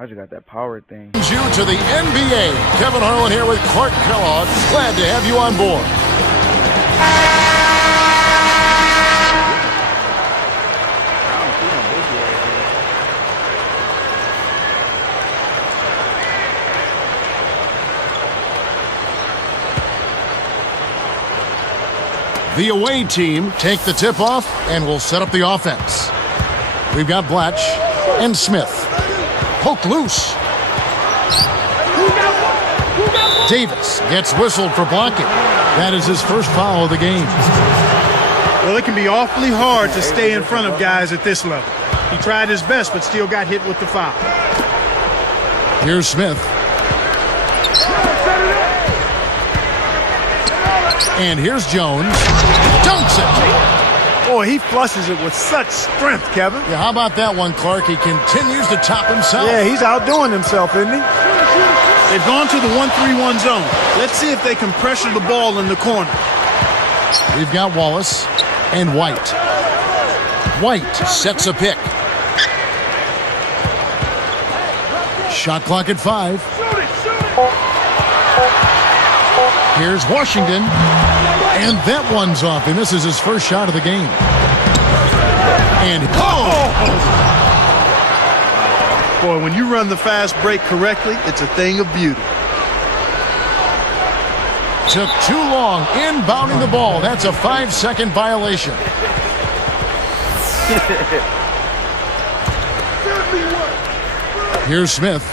I just got that power thing. You to the NBA. Kevin Harlan here with Clark Kellogg. Glad to have you on board. The away team take the tip-off and will set up the offense. We've got Blatch and Smith. Poke loose. Davis gets whistled for blocking. That is his first foul of the game. Well, it can be awfully hard to stay in front of guys at this level. He tried his best, but still got hit with the foul. Here's Smith. And here's Jones. Dunks it. Boy, he flushes it with such strength, Kevin. Yeah, how about that one, Clark? He continues to top himself. Yeah, he's outdoing himself, isn't he? They've gone to the 1-3-1 zone. Let's see if they can pressure the ball in the corner. We've got Wallace and White. White sets a pick. Shot clock at 5. Here's Washington. And that one's off. He misses his first shot of the game. And boy, when you run the fast break correctly, it's a thing of beauty. Took too long inbounding the ball. That's a 5-second violation. Here's Smith.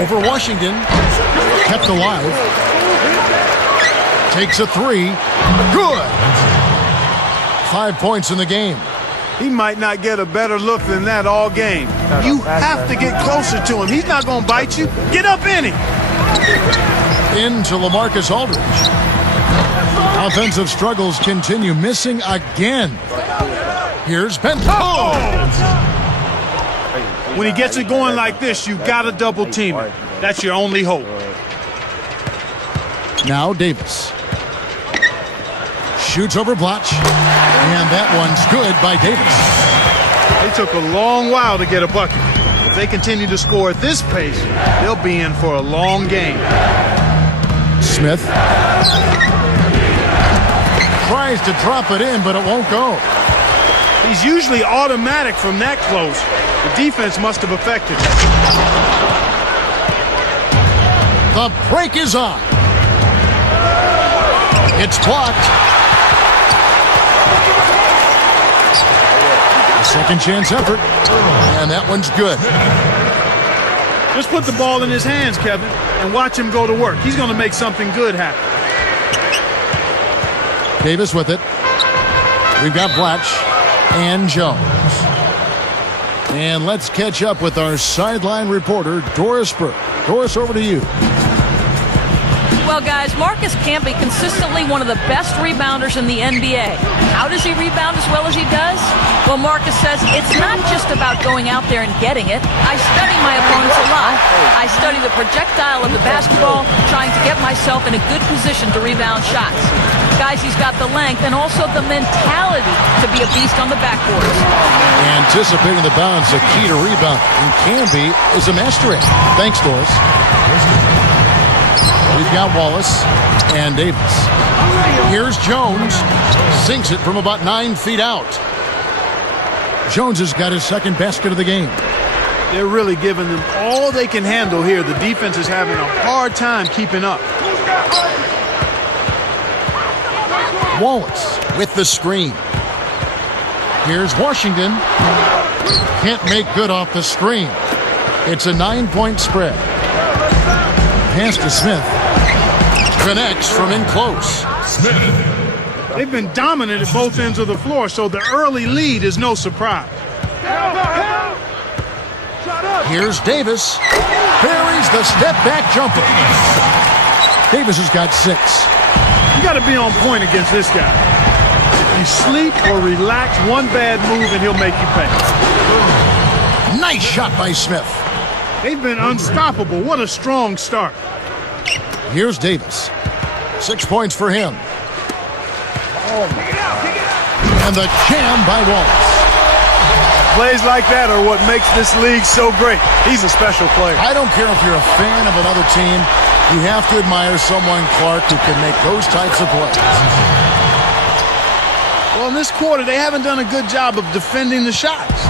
Over Washington. Kept alive. Takes a 3. Good. 5 points in the game. He might not get a better look than that all game. You have to get closer to him. He's not going to bite you. Get up in him. Into LaMarcus Aldridge. Offensive struggles continue. Missing again. Here's Bento. When he gets it going like this, you got to double team it. That's your only hope. Now Davis. Shoots over Blatch. And that one's good by Davis. They took a long while to get a bucket. If they continue to score at this pace, they'll be in for a long game. Smith. Tries to drop it in, but it won't go. He's usually automatic from that close. The defense must have affected him. The break is on. It's blocked. A second chance effort. And that one's good. Just put the ball in his hands, Kevin, and watch him go to work. He's going to make something good happen. Davis with it. We've got Blatch and Jones. And let's catch up with our sideline reporter, Doris Burke. Doris, over to you. Well, guys, Marcus can't be consistently one of the best rebounders in the NBA. How does he rebound as well as he does? Well, Marcus says it's not just about going out there and getting it. I study my opponents a lot. I study the projectile of the basketball, trying to get myself in a good position to rebound shots. Guys, he's got the length and also the mentality to be a beast on the backboards. Anticipating the bounce, a key to rebound, and can be is a master at. Thanks, Doris. We've got Wallace and Davis. Here's Jones. Sinks it from about 9 feet out. Jones has got his second basket of the game. They're really giving them all they can handle here. The defense is having a hard time keeping up. Wallace with the screen. Here's Washington. Can't make good off the screen. It's a 9-point spread. Pass to Smith. Connects from in close. Smith. They've been dominant at both ends of the floor, so the early lead is no surprise. Here's Davis. Buries the step-back jumper. Davis has got 6. You got to be on point against this guy. You sleep or relax one bad move and he'll make you pay. Nice shot by Smith. They've been unstoppable. What a strong start. Here's Davis. 6 points for him. And the jam by Wallace. Plays like that are what makes this league so great. He's a special player. I don't care if you're a fan of another team. You have to admire someone, Clark, who can make those types of plays. Well, in this quarter, they haven't done a good job of defending the shots.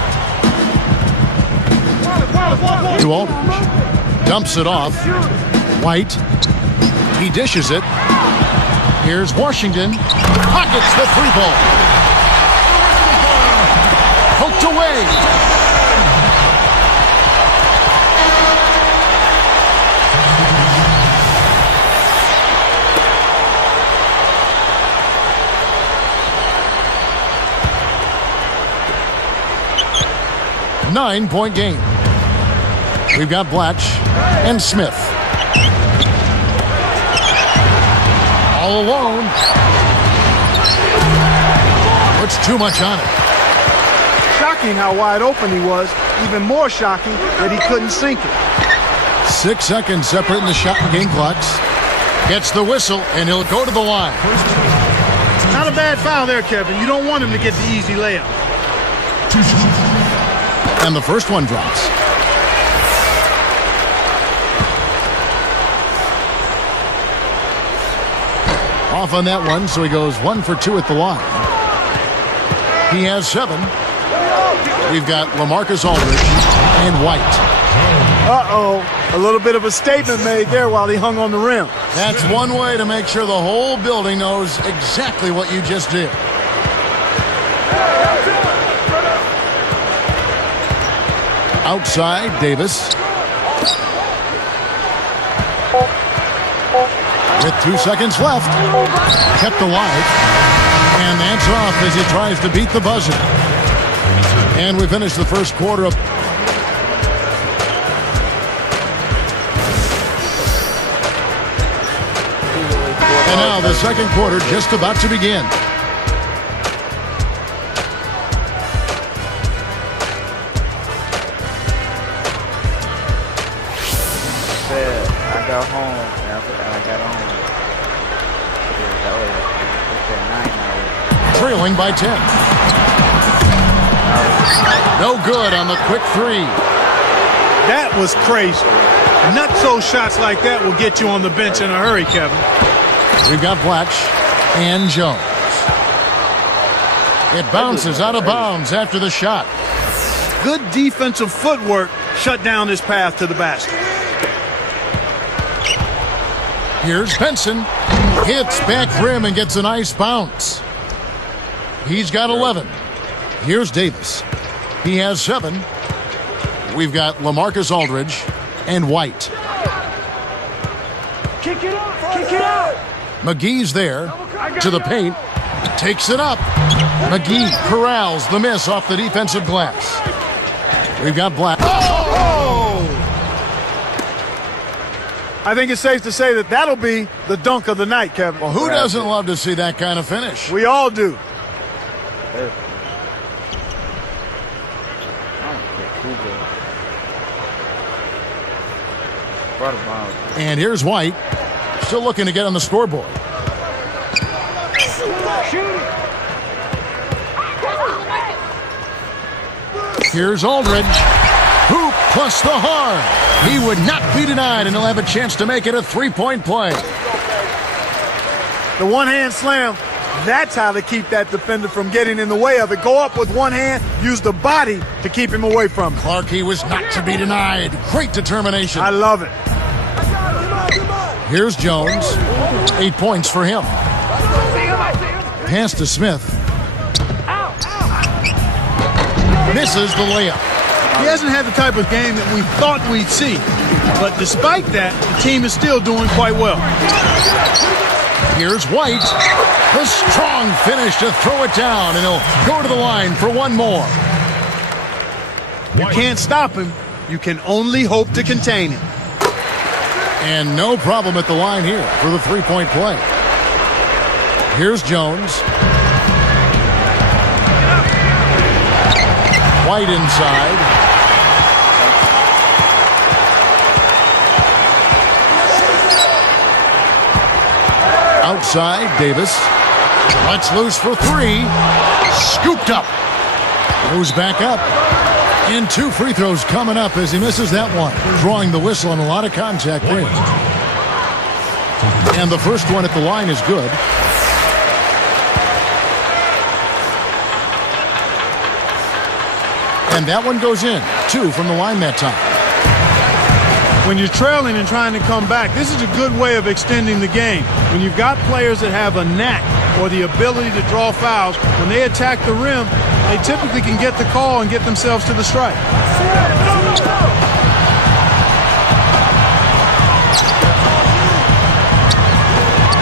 To Aldridge. Dumps it off. White. He dishes it. Here's Washington. Pockets the three ball. Poked away. Nine-point game. We've got Blatch and Smith. All alone. Puts too much on it. Shocking how wide open he was. Even more shocking that he couldn't sink it. 6 seconds separating the shot and game clocks. Gets the whistle, and he'll go to the line. Not a bad foul there, Kevin. You don't want him to get the easy layup. And the first one drops. Off on that one, so he goes 1 for 2 at the line. He has 7. We've got LaMarcus Aldridge and White. Uh-oh. A little bit of a statement made there while he hung on the rim. That's one way to make sure the whole building knows exactly what you just did. Outside, Davis. With 2 seconds left. Kept alive. And that's off as he tries to beat the buzzer. And we finish the first quarter up. And now the second quarter just about to begin. I got home and I got on. Trailing by 10. No good on the quick three. That was crazy. Nutso shots like that will get you on the bench in a hurry, Kevin. We've got Blatch and Jones. It bounces out of bounds after the shot. Good defensive footwork shut down his path to the basket. Here's Benson. Hits back rim and gets a nice bounce. He's got 11. Here's Davis. He has 7. We've got LaMarcus Aldridge and White. Kick it out! Kick it out! McGee's there to the paint. Takes it up. McGee corrals the miss off the defensive glass. We've got Black. Oh! I think it's safe to say that that'll be the dunk of the night, Kevin. Well, who doesn't love to see that kind of finish? We all do. And here's White, still looking to get on the scoreboard. Here's Aldridge. Hoop plus the harm. He would not be denied, and he'll have a chance to make it a three-point play. The one-hand slam, that's how to keep that defender from getting in the way of it. Go up with one hand, use the body to keep him away from it. Clark, he was not to be denied. Great determination. I love it. Here's Jones. 8 points for him. Pass to Smith. Misses the layup. He hasn't had the type of game that we thought we'd see. But despite that, the team is still doing quite well. Here's White. A strong finish to throw it down, and he'll go to the line for one more. You can't stop him. You can only hope to contain him. And no problem at the line here for the three-point play. Here's Jones. White inside. Outside, Davis. Lets loose for three. Scooped up. Goes back up. And 2 free throws coming up as he misses that one. Drawing the whistle on a lot of contact there. And the first one at the line is good. And that one goes in. 2 from the line that time. When you're trailing and trying to come back, this is a good way of extending the game. When you've got players that have a knack or the ability to draw fouls, when they attack the rim, they typically can get the call and get themselves to the strike.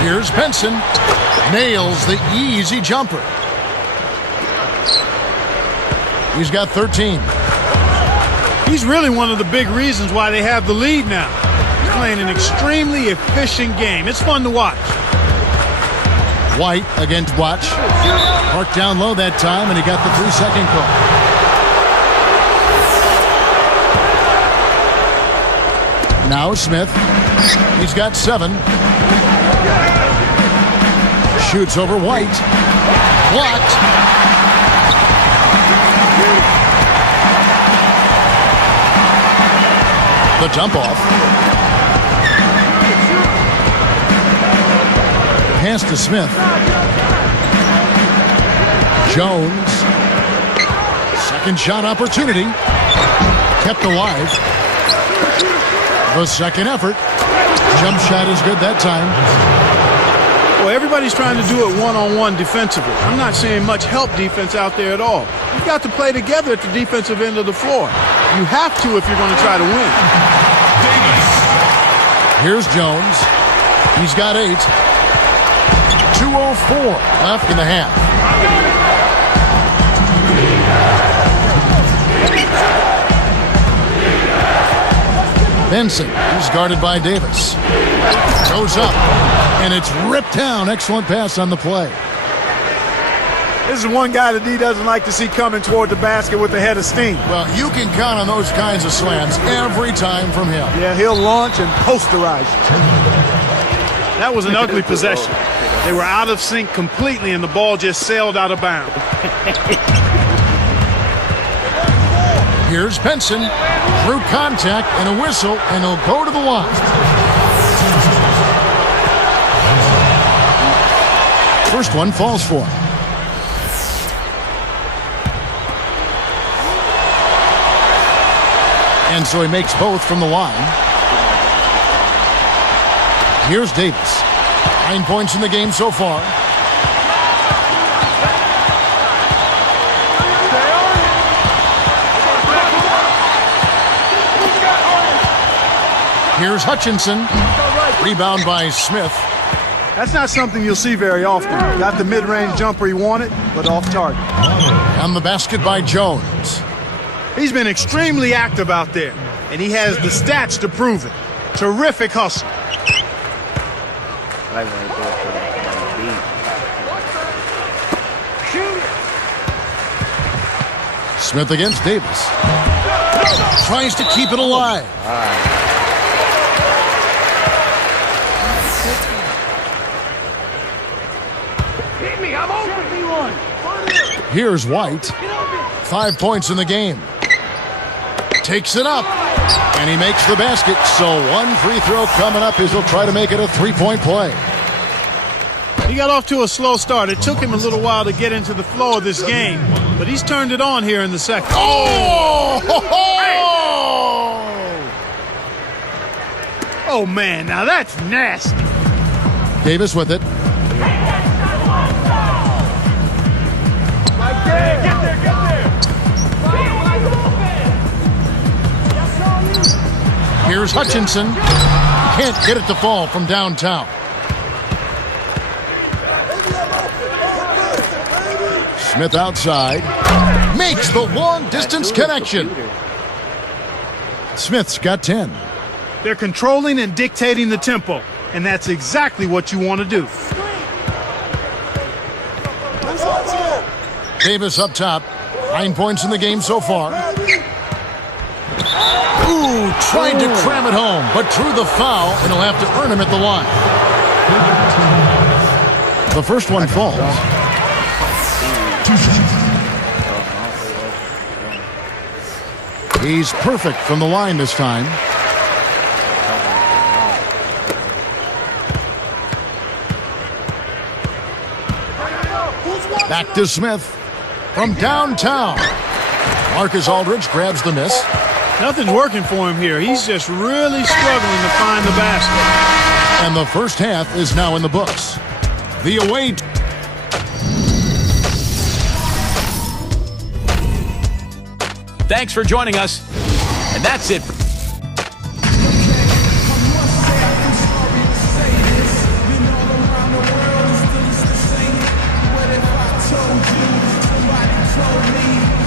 Here's Benson. Nails the easy jumper. He's got 13. He's really one of the big reasons why they have the lead now. He's playing an extremely efficient game. It's fun to watch. White against Watch. Marked down low that time, and he got the 3-second call. Now Smith. He's got 7. Shoots over White. Blocked. The dump off. Pass to Smith. Jones. Second shot opportunity. Kept alive. The second effort. Jump shot is good that time. Well, everybody's trying to do it one-on-one defensively. I'm not seeing much help defense out there at all. You've got to play together at the defensive end of the floor. You have to if you're going to try to win. Here's Jones. He's got 8. 2:04 left in the half. Benson is guarded by Davis. Goes up, and it's ripped down. Excellent pass on the play. This is one guy that D doesn't like to see coming toward the basket with a head of steam. Well, you can count on those kinds of slams every time from him. Yeah, he'll launch and posterize you. That was an ugly possession. They were out of sync completely, and the ball just sailed out of bounds. Here's Benson. Through contact and a whistle, and he'll go to the line. First one falls for him. And so he makes both from the line. Here's Davis. 9 points in the game so far. Here's Hutchinson. Rebound by Smith. That's not something you'll see very often. Got the mid-range jumper he wanted, but off target. And the basket by Jones. He's been extremely active out there, and he has the stats to prove it. Terrific hustle. I like when he goes for that Smith against Davis. Tries to keep it alive. Here's White. 5 points in the game. Takes it up. And he makes the basket. So one free throw coming up as he'll try to make it a 3-point play. He got off to a slow start. It took him a little while to get into the flow of this game, but he's turned it on here in the second. Oh! Oh, man, now that's nasty. Davis with it. Here's Hutchinson. Can't get it to fall from downtown. Smith outside. Makes the long-distance connection. Smith's got 10. They're controlling and dictating the tempo, and that's exactly what you want to do. Davis up top. 9 points in the game so far. Ooh, tried to cram it home, but drew the foul, and he'll have to earn him at the line. The first one falls. He's perfect from the line this time. Back to Smith from downtown. Marcus Aldridge grabs the miss. Nothing's working for him here. He's just really struggling to find the basket. And the first half is now in the books. The away. Thanks for joining us. And that's it.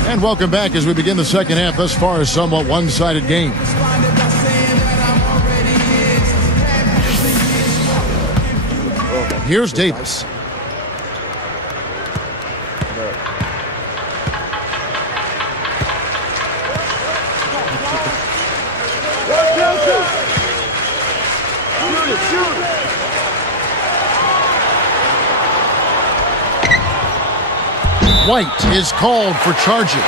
And welcome back as we begin the second half. Thus far, a somewhat one-sided game. Here's Davis. White is called for charging.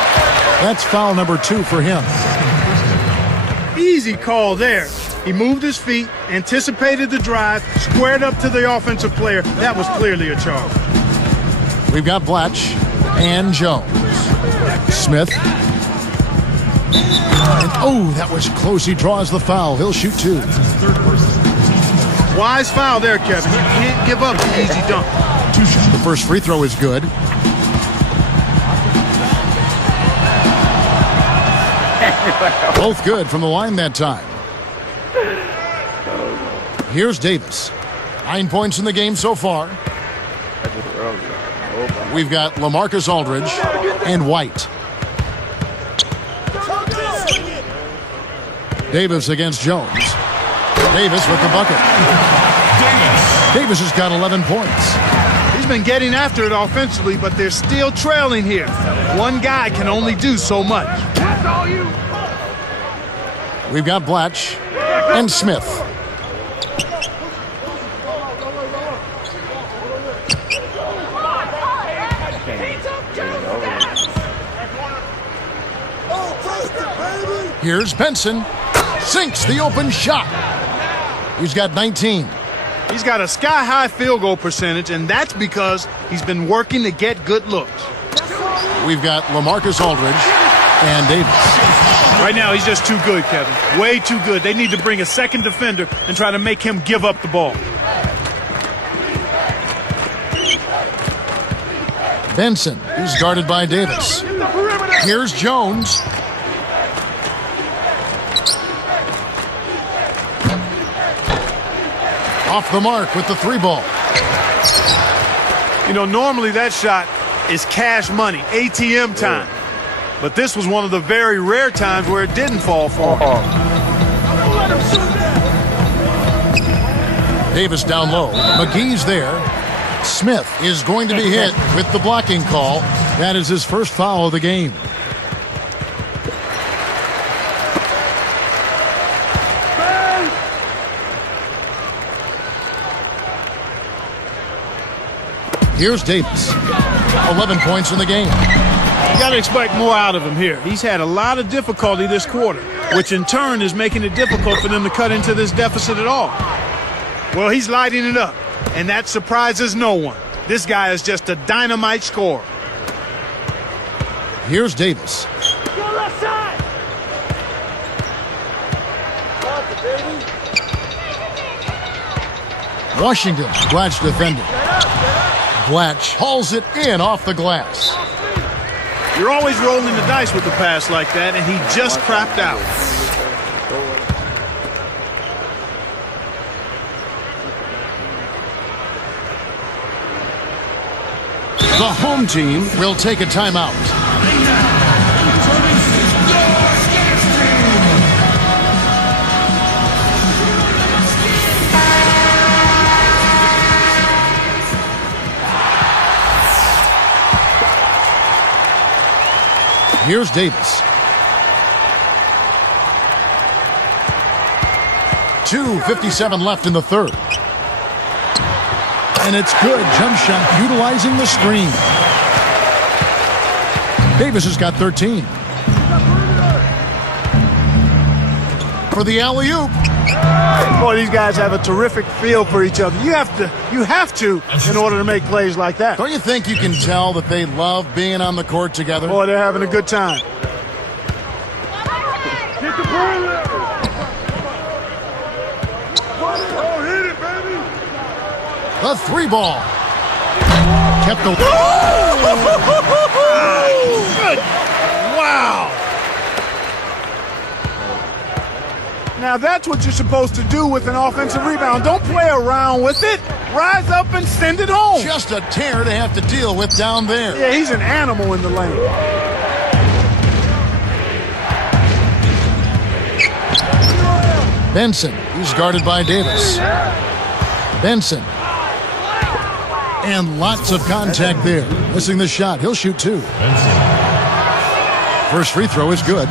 That's foul number 2 for him. Easy call there. He moved his feet, anticipated the drive, squared up to the offensive player. That was clearly a charge. We've got Blatch and Jones. Smith. And, oh, that was close. He draws the foul. He'll shoot 2. Wise foul there, Kevin. You can't give up the easy dunk. The first free throw is good. Both good from the line that time. Here's Davis. 9 points in the game so far. We've got LaMarcus Aldridge and White. Davis against Jones. Davis with the bucket. Davis has got 11 points. He's been getting after it offensively, but they're still trailing here. One guy can only do so much. That's all you. We've got Blatch and Smith. Here's Benson. Sinks the open shot. He's got 19. He's got a sky-high field goal percentage, and that's because he's been working to get good looks. We've got LaMarcus Aldridge and Davis. Right now, he's just too good, Kevin. Way too good. They need to bring a second defender and try to make him give up the ball. Benson is guarded by Davis. Here's Jones. Off the mark with the 3 ball. You know, normally that shot is cash money, ATM time. But this was one of the very rare times where it didn't fall for him. Davis down low. McGee's there. Smith is going to be hit with the blocking call. That is his first foul of the game. Here's Davis. 11 points in the game. You got to expect more out of him here. He's had a lot of difficulty this quarter, which in turn is making it difficult for them to cut into this deficit at all. Well, he's lighting it up, and that surprises no one. This guy is just a dynamite scorer. Here's Davis. Go left side. Washington, Blatch defending. Blatch hauls it in off the glass. You're always rolling the dice with a pass like that, and he just crapped out. The home team will take a timeout. Here's Davis. 2:57 left in the third. And it's good. Jump shot utilizing the screen. Davis has got 13. For the alley-oop. Boy, these guys have a terrific feel for each other. You have to in order to make plays like that. Don't you think you can tell that they love being on the court together? Boy, they're having a good time. The three ball. Kept the... Wow. Now that's what you're supposed to do with an offensive rebound. Don't play around with it. Rise up and send it home. Just a tear to have to deal with down there. Yeah, he's an animal in the lane. Benson, he's guarded by Davis. Benson. And lots of contact there. Missing the shot. He'll shoot two. First free throw is good.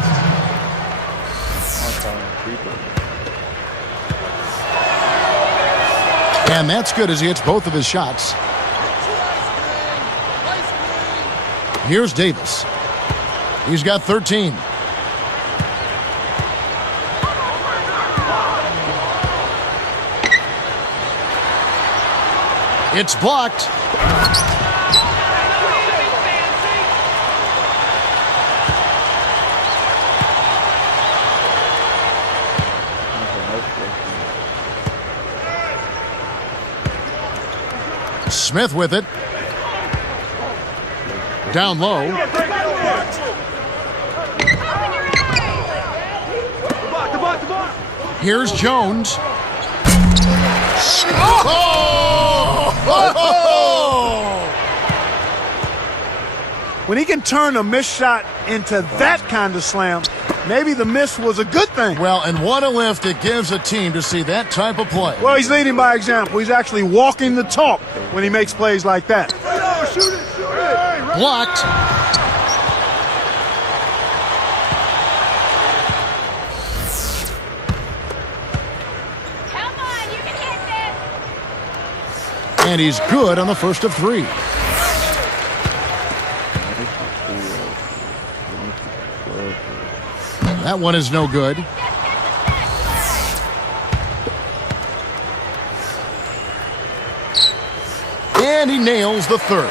And that's good as he hits both of his shots. Here's Davis. He's got 13. It's blocked. Smith with it. Down low. Here's Jones. When he can turn a missed shot into that kind of slam, maybe the miss was a good thing. Well, and what a lift it gives a team to see that type of play. Well, he's leading by example. He's actually walking the talk when he makes plays like that. Blocked. Come on, you can hit this. And he's good on the first of three. That one is no good. And he nails the third.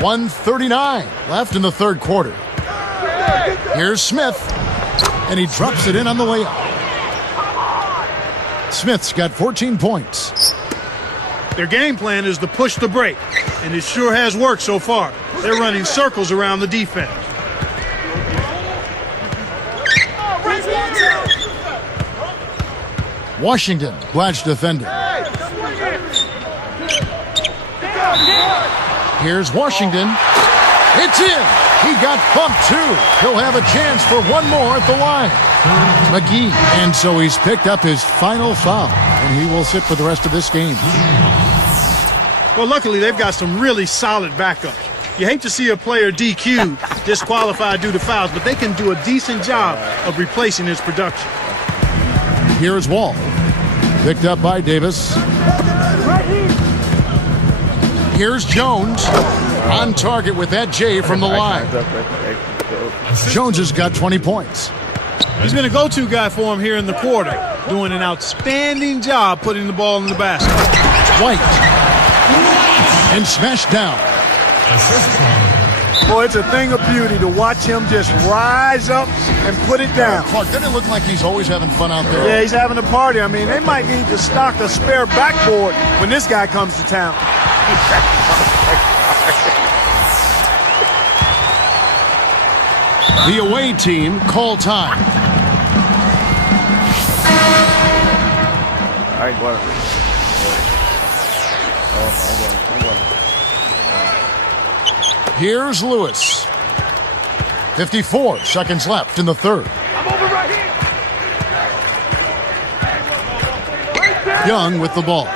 1:39 left in the third quarter. Here's Smith. And he drops it in on the layup. Smith's got 14 points. Their game plan is to push the break, and it sure has worked so far. They're running circles around the defense. Washington, Blatch defender. Here's Washington. It's in. He got bumped too. He'll have a chance for one more at the line. McGee. And so he's picked up his final foul, and he will sit for the rest of this game. Well, luckily, they've got some really solid backups. You hate to see a player DQ'd, disqualified due to fouls, but they can do a decent job of replacing his production. Here's Wall. Picked up by Davis. Here's Jones. On target with that J from the line. Jones has got 20 points. He's been a go-to guy for him here in the quarter, doing an outstanding job putting the ball in the basket. White. And smashed down. Boy, it's a thing of beauty to watch him just rise up and put it down. Clark, doesn't it look like he's always having fun out there? Yeah, he's having a party. I mean, they might need to stock a spare backboard when this guy comes to town. The away team call time. All right, well. Here's Lewis. 54 seconds left in the third. I'm over right here. Young with the ball.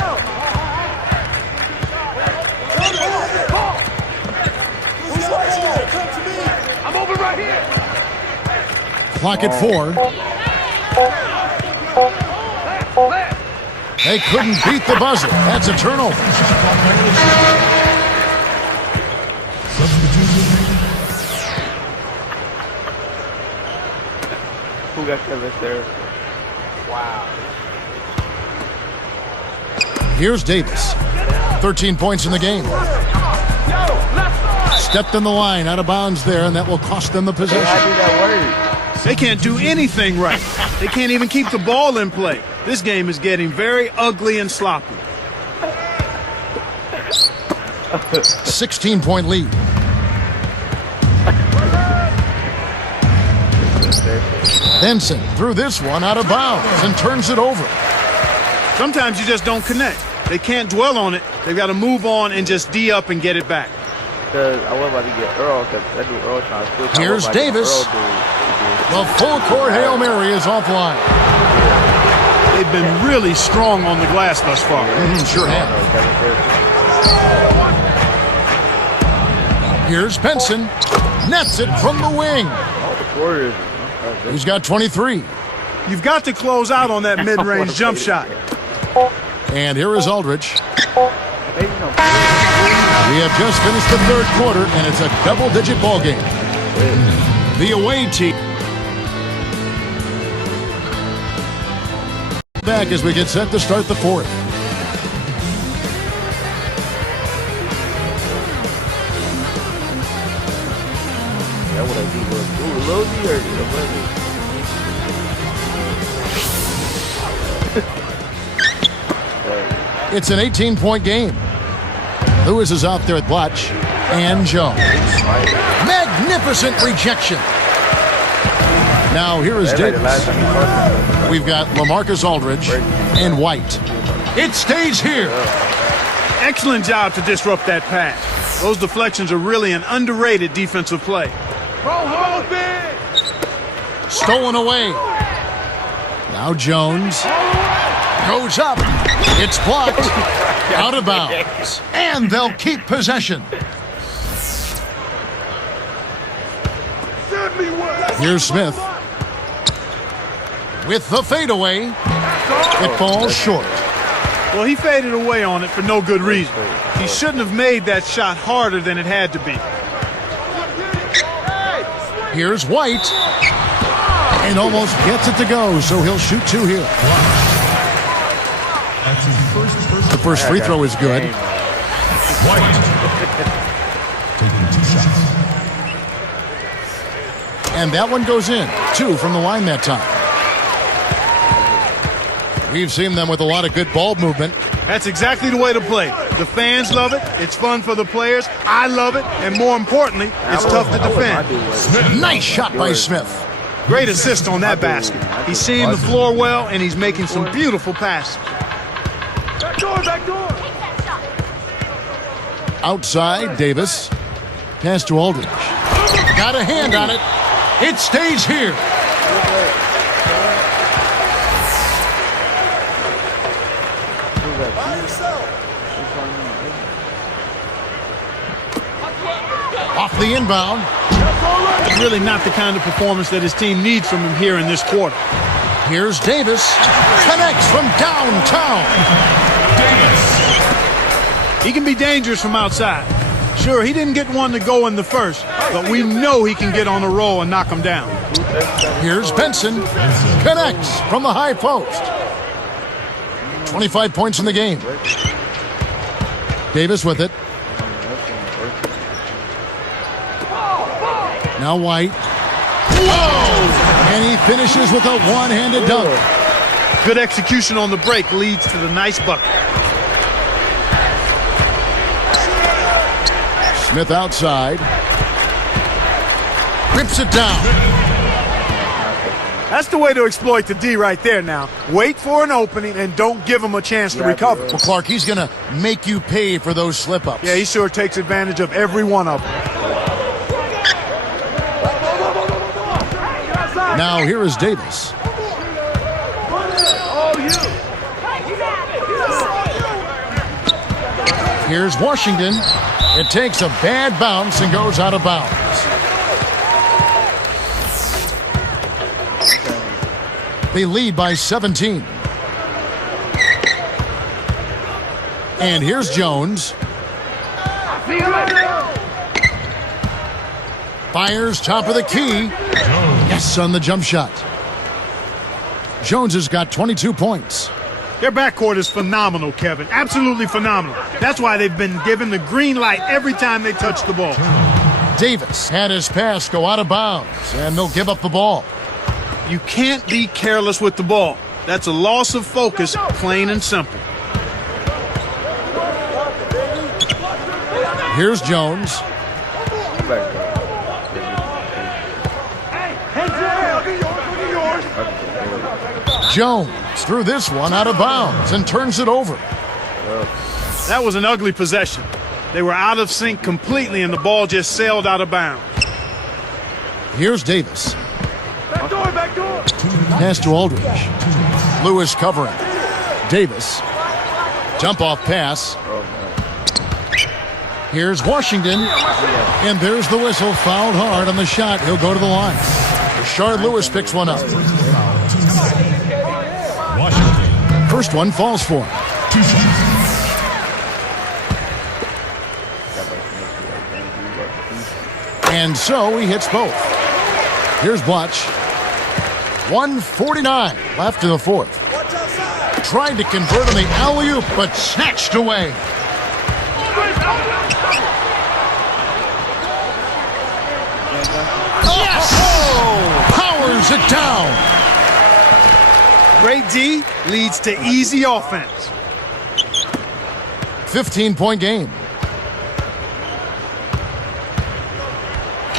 Clock at 4. They couldn't beat the buzzer. That's a turnover. Who got killed there? Wow. Here's Davis. 13 points in the game. Stepped in the line, out of bounds there, and that will cost them the possession. How did that work? They can't do anything right. They can't even keep the ball in play. This game is getting very ugly and sloppy. 16-point lead. Benson threw this one out of bounds and turns it over. Sometimes you just don't connect. They can't dwell on it. They've got to move on and just D up and get it back. Because I was about to get Earl, because that dude Earl trying to switch. Here's Davis. The full court Hail Mary is offline. They've been really strong on the glass thus far. Sure have. Here's Benson. Nets it from the wing. He's got 23. You've got to close out on that mid-range jump shot. And here is Aldridge. We have just finished the third quarter, and it's a double-digit ball game. The away team back as we get set to start the fourth. That would have been It's an 18-point game. Lewis is out there at Blotch and Jones. Magnificent rejection. Now here is Davis. We've got LaMarcus Aldridge and White. It stays here. Excellent job to disrupt that pass. Those deflections are really an underrated defensive play. Stolen away. Now Jones goes up. It's blocked. Out of bounds. And they'll keep possession. Here's Smith. With the fadeaway. It falls short. Well, he faded away on it for no good reason. He shouldn't have made that shot harder than it had to be. Here's White. And almost gets it to go, so he'll shoot two here. The first free throw is good. White taking 2 shots. And that one goes in. 2 from the line that time. We've seen them with a lot of good ball movement. That's exactly the way to play. The fans love it. It's fun for the players. I love it. And more importantly, it's tough to defend. Nice shot by Smith. Great assist on that basket. He's seeing the floor well, and he's making some beautiful passes. Back door. Outside, Davis. Pass to Aldridge. Got a hand on it. It stays here. Off the inbound. Really not the kind of performance that his team needs from him here in this quarter. Here's Davis. Connects from downtown. He can be dangerous from outside. Sure, he didn't get one to go in the first, but we know he can get on a roll and knock him down. Here's Benson. Connects from the high post. 25 points in the game. Davis with it. Now White. Whoa! And he finishes with a one-handed dunk. Good execution on the break leads to the nice bucket. Smith outside. Rips it down. That's the way to exploit the D right there now. Wait for an opening and don't give him a chance to recover. Well, Clark, he's going to make you pay for those slip-ups. Yeah, he sure takes advantage of every one of them. Now here is Davis. Here's Washington. It takes a bad bounce and goes out of bounds. They lead by 17. And here's Jones. Fires top of the key. Yes, on the jump shot. Jones has got 22 points. Their backcourt is phenomenal, Kevin. Absolutely phenomenal. That's why they've been given the green light every time they touch the ball. Davis had his pass go out of bounds, and they'll give up the ball. You can't be careless with the ball. That's a loss of focus, plain and simple. Here's Jones. Jones threw this one out of bounds and turns it over. That was an ugly possession. They were out of sync completely, and the ball just sailed out of bounds. Here's Davis. Back door, back door. Pass to Aldridge. Lewis covering. Davis. Jump off pass. Here's Washington. And there's the whistle. Fouled hard on the shot. He'll go to the line. Rashard Lewis picks one up. First one falls for him. 2 shots. And so he hits both. Here's Blotch. 1:49 left in the fourth. Tried to convert on the alley-oop, but snatched away. Yes! Powers it down. Great D leads to easy offense. 15-point game.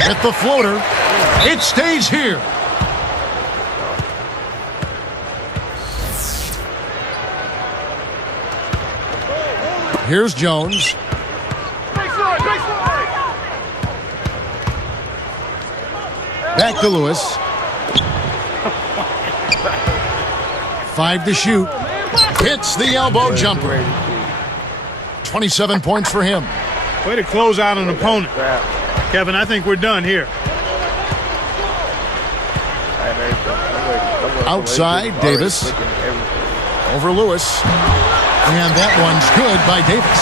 At the floater. It stays here. Here's Jones. Back to Lewis. 5 to shoot. Hits the elbow jumper. 27 points for him. Way to close out an opponent. Kevin, I think we're done here. Outside, Davis. Over Lewis. And that one's good by Davis.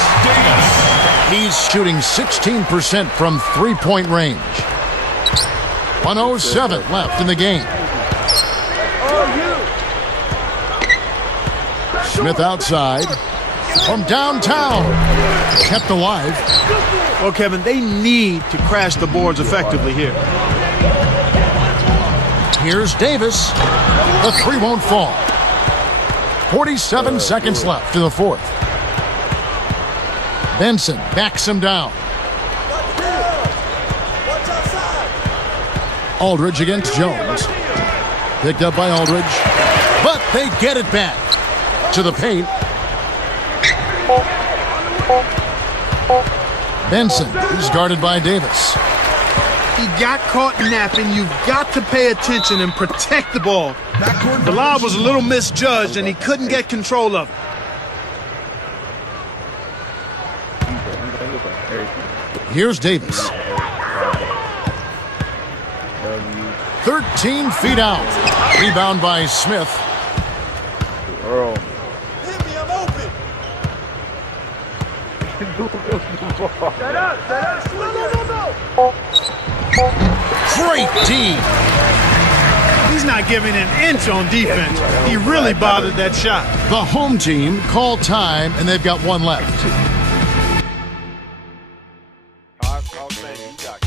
He's shooting 16% from three-point range. 1:07 left in the game. Smith outside. From downtown. Kept alive. Well, Kevin, they need to crash the boards effectively here. Here's Davis. The three won't fall. 47 seconds left in the fourth. Benson backs him down. Aldridge against Jones. Picked up by Aldridge. But they get it back. To the paint. Benson is guarded by Davis. He got caught napping. You've got to pay attention and protect the ball. The lob was a little misjudged, and he couldn't get control of it. Here's Davis. 13 feet out. Rebound by Smith. Great D. He's not giving an inch on defense. He really bothered that shot. The home team called time, and they've got one left. I'll say you got